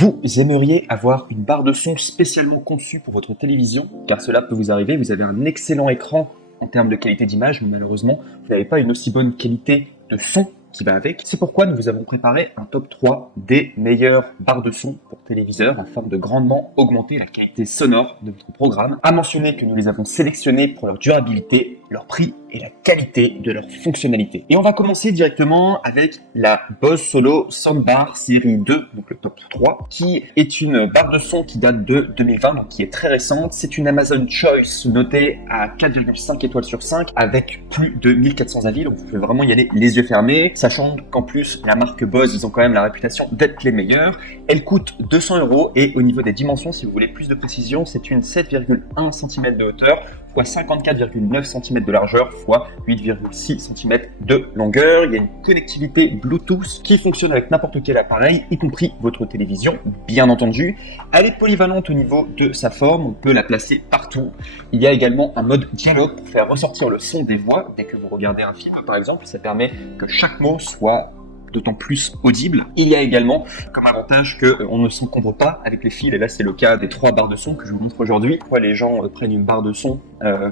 Vous aimeriez avoir une barre de son spécialement conçue pour votre télévision, car cela peut vous arriver, vous avez un excellent écran en termes de qualité d'image, mais malheureusement, vous n'avez pas une aussi bonne qualité de son qui va avec. C'est pourquoi nous vous avons préparé un top 3 des meilleures barres de son pour téléviseurs afin de grandement augmenter la qualité sonore de votre programme. À mentionner que nous les avons sélectionnés pour leur durabilité, leur prix et la qualité de leur fonctionnalité. Et on va commencer directement avec la Bose Solo Soundbar série 2, donc le top 3, qui est une barre de son qui date de 2020, donc qui est très récente. C'est une Amazon Choice notée à 4,5 étoiles sur 5 avec plus de 1400 avis, donc vous pouvez vraiment y aller les yeux fermés, sachant qu'en plus la marque Bose, ils ont quand même la réputation d'être les meilleurs. Elle coûte 200 € et au niveau des dimensions, si vous voulez plus de précision, c'est une 7,1 cm de hauteur x 54,9 cm de largeur x 8,6 cm de longueur. Il y a une connectivité Bluetooth qui fonctionne avec n'importe quel appareil, y compris votre télévision, bien entendu. Elle est polyvalente au niveau de sa forme, on peut la placer partout. Il y a également un mode dialogue pour faire ressortir le son des voix. Dès que vous regardez un film, par exemple, ça permet que chaque mot soit d'autant plus audible. Il y a également comme avantage qu'on ne s'encombre pas avec les fils, et là c'est le cas des 3 barres de son que je vous montre aujourd'hui. Pourquoi les gens prennent une barre de son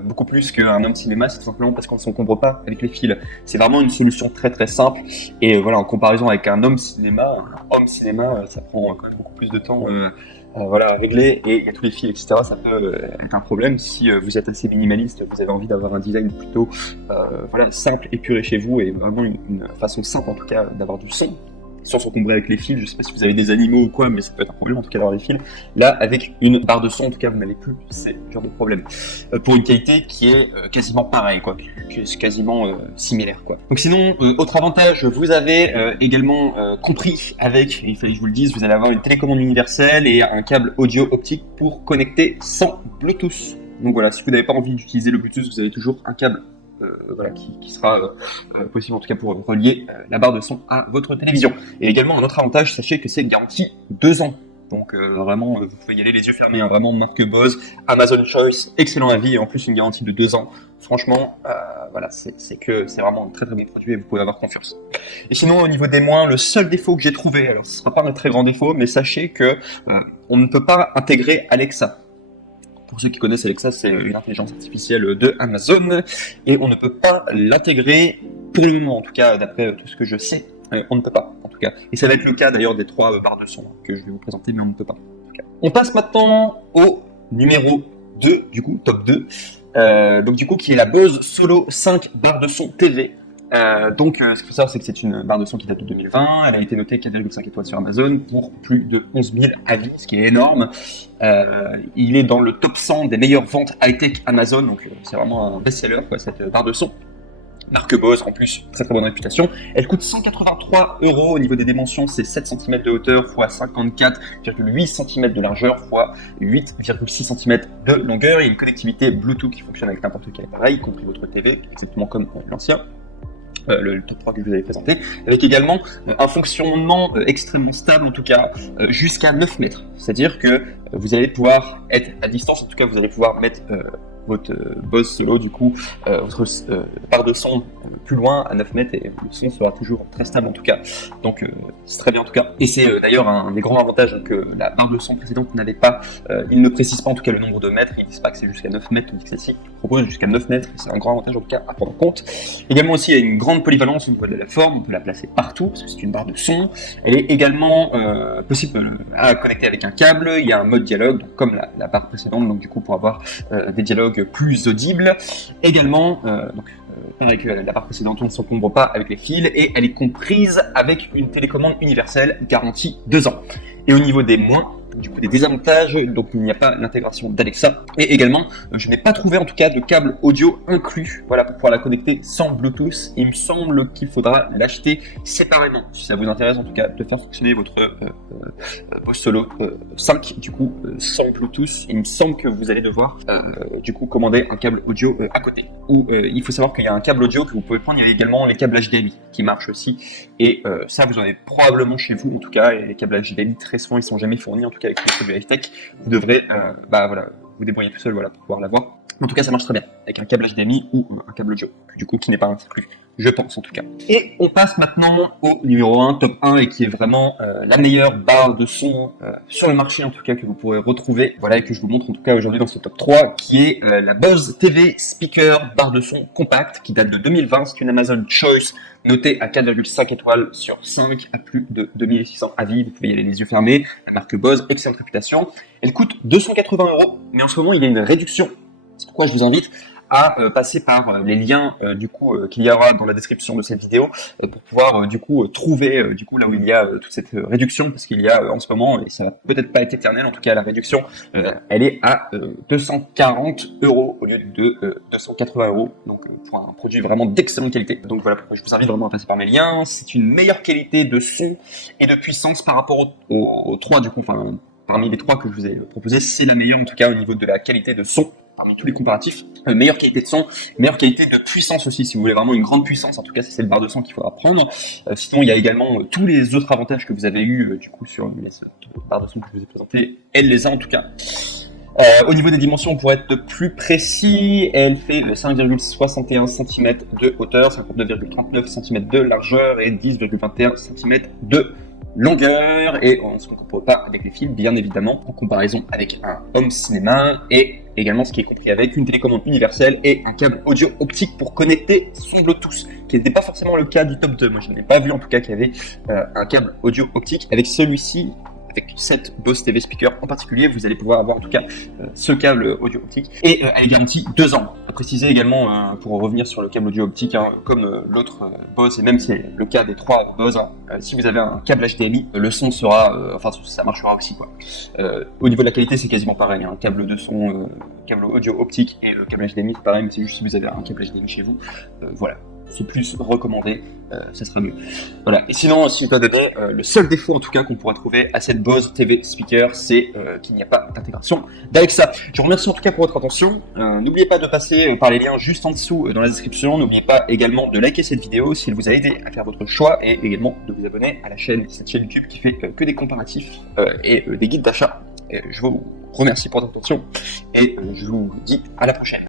beaucoup plus qu'un home cinéma, c'est tout simplement parce qu'on ne s'encombre pas avec les fils. C'est vraiment une solution très très simple, et voilà, en comparaison avec un home cinéma, ça prend quand même beaucoup plus de temps à régler, et il y a tous les fils, etc. Ça peut être un problème. Si vous êtes assez minimaliste, vous avez envie d'avoir un design plutôt simple, épuré chez vous, et vraiment une façon simple en tout cas d'avoir du son, sans s'encombrer avec les fils. Je sais pas si vous avez des animaux ou quoi, mais ça peut être un problème en tout cas d'avoir les fils. Là, avec une barre de son, en tout cas, vous n'avez plus ce genre de problème. Pour une qualité qui est quasiment pareille, quoi, qui est quasiment similaire, quoi. Donc sinon, autre avantage, vous avez également compris avec, il fallait que je vous le dise, vous allez avoir une télécommande universelle et un câble audio optique pour connecter sans Bluetooth. Donc voilà, si vous n'avez pas envie d'utiliser le Bluetooth, vous avez toujours un câble qui sera possible en tout cas pour relier la barre de son à votre télévision. Et également un autre avantage, sachez que c'est garanti 2 ans. Donc vraiment, vous pouvez y aller les yeux fermés, hein, vraiment marque Bose, Amazon Choice, excellent avis, et en plus une garantie de 2 ans. Franchement, voilà, c'est vraiment un très très bon produit et vous pouvez avoir confiance. Et sinon, au niveau des moins, le seul défaut que j'ai trouvé, alors ce sera pas un très grand défaut, mais sachez que on ne peut pas intégrer Alexa. Pour ceux qui connaissent Alexa, c'est une intelligence artificielle de Amazon, et on ne peut pas l'intégrer pour le moment, en tout cas d'après tout ce que je sais, on ne peut pas en tout cas. Et ça va être le cas d'ailleurs des 3 barres de son que je vais vous présenter, mais on ne peut pas en tout cas. On passe maintenant au numéro 2, du coup, top 2, donc du coup qui est la Bose Solo 5 barre de son TV. Ce qu'il faut savoir, c'est que c'est une barre de son qui date de 2020. Elle a été notée 4,5 étoiles sur Amazon pour plus de 11 000 avis, ce qui est énorme. Il est dans le top 100 des meilleures ventes high-tech Amazon, donc c'est vraiment un best-seller, quoi, cette barre de son. Marque Bose, en plus, très très bonne réputation. Elle coûte 183 € au niveau des dimensions, c'est 7 cm de hauteur x 54,8 cm de largeur x 8,6 cm de longueur. Il y a une connectivité Bluetooth qui fonctionne avec n'importe quel appareil, y compris votre TV, exactement comme l'ancien. Le top 3 que je vous avais présenté, avec également un fonctionnement extrêmement stable, en tout cas jusqu'à 9 mètres. C'est-à-dire que vous allez pouvoir être à distance, en tout cas vous allez pouvoir mettre votre Bose Solo, du coup, votre barre de son plus loin à 9 mètres, et le son sera toujours très stable en tout cas. Donc c'est très bien en tout cas. Et c'est d'ailleurs un des grands avantages que la barre de son précédente n'avait pas. Ils ne précisent pas en tout cas le nombre de mètres, ils disent pas que c'est jusqu'à 9 mètres, tandis que celle-ci propose jusqu'à 9 mètres, et c'est un grand avantage en tout cas à prendre en compte. Également aussi, il y a une grande polyvalence au niveau de la forme, on peut la placer partout parce que c'est une barre de son. Elle est également possible à connecter avec un câble. Il y a un mode dialogue, donc comme la barre précédente, donc du coup pour avoir des dialogues plus audibles. Également, pareil que la barre précédente, on ne s'encombre pas avec les fils, et elle est comprise avec une télécommande universelle garantie 2 ans. Et au niveau des moins, du coup des désavantages, donc il n'y a pas l'intégration d'Alexa, et également je n'ai pas trouvé en tout cas de câble audio inclus, voilà, pour pouvoir la connecter sans Bluetooth. Il me semble qu'il faudra l'acheter séparément, si ça vous intéresse en tout cas de faire fonctionner votre Bose Solo 5 du coup sans Bluetooth. Il me semble que vous allez devoir du coup commander un câble audio à côté, ou il faut savoir qu'il y a un câble audio que vous pouvez prendre. Il y a également les câbles HDMI qui marchent aussi, et ça vous en avez probablement chez vous en tout cas. Et les câbles HDMI très souvent ils sont jamais fournis, en tout cas avec les produits high-tech. Vous devrez vous débrouiller tout seul, voilà, pour pouvoir l'avoir. En tout cas, ça marche très bien avec un câble HDMI ou un câble audio, du coup, qui n'est pas inclus, je pense en tout cas. Et on passe maintenant au numéro 1, top 1, et qui est vraiment la meilleure barre de son sur le marché en tout cas que vous pourrez retrouver, voilà, et que je vous montre en tout cas aujourd'hui dans ce top 3, qui est la Bose TV Speaker barre de son compacte qui date de 2020. C'est une Amazon Choice notée à 4,5 étoiles sur 5 à plus de 2600 avis. Vous pouvez y aller les yeux fermés. La marque Bose, excellente réputation. Elle coûte 280 €, mais en ce moment il y a une réduction. C'est pourquoi je vous invite à passer par les liens qu'il y aura dans la description de cette vidéo pour pouvoir trouver là où il y a toute cette réduction, parce qu'il y a en ce moment, et ça va peut-être pas être éternel, en tout cas la réduction elle est à 240 € au lieu de 280 €, donc pour un produit vraiment d'excellente qualité. Donc voilà pourquoi je vous invite vraiment à passer par mes liens. C'est une meilleure qualité de son et de puissance par rapport aux trois, parmi les trois que je vous ai proposés, c'est la meilleure en tout cas au niveau de la qualité de son. Parmi tous les comparatifs, meilleure qualité de son, meilleure qualité de puissance aussi, si vous voulez vraiment une grande puissance, en tout cas c'est cette barre de son qu'il faudra prendre. Sinon il y a également tous les autres avantages que vous avez eu sur les barres de son que je vous ai présentées, elle les a en tout cas. Au niveau des dimensions, pour être plus précis, elle fait 5,61 cm de hauteur, 59,39 cm de largeur et 10,21 cm de longueur, et on ne se compare pas avec les fils, bien évidemment, en comparaison avec un home cinéma, et également ce qui est compris avec une télécommande universelle et un câble audio optique pour connecter son Bluetooth, qui n'était pas forcément le cas du top 2. Moi je n'ai pas vu en tout cas qu'il y avait un câble audio optique. Avec celui-ci, avec cette Bose TV Speaker en particulier, vous allez pouvoir avoir en tout cas ce câble audio optique, et elle est garantie 2 ans. À préciser également, pour revenir sur le câble audio optique, comme l'autre Bose, et même si c'est le cas des 3 Bose, si vous avez un câble HDMI, le son sera, ça marchera aussi quoi. Au niveau de la qualité, c'est quasiment pareil, un câble de son, câble audio optique et le câble HDMI c'est pareil, mais c'est juste si vous avez un câble HDMI chez vous, voilà. C'est plus recommandé, ça sera mieux. Voilà. Et sinon, si je dois donner le seul défaut en tout cas qu'on pourra trouver à cette Bose TV Speaker, c'est qu'il n'y a pas d'intégration d'Alexa. Je vous remercie en tout cas pour votre attention. N'oubliez pas de passer par les liens juste en dessous dans la description. N'oubliez pas également de liker cette vidéo si elle vous a aidé à faire votre choix, et également de vous abonner à cette chaîne YouTube qui fait que des comparatifs et des guides d'achat. Je vous remercie pour votre attention et je vous dis à la prochaine.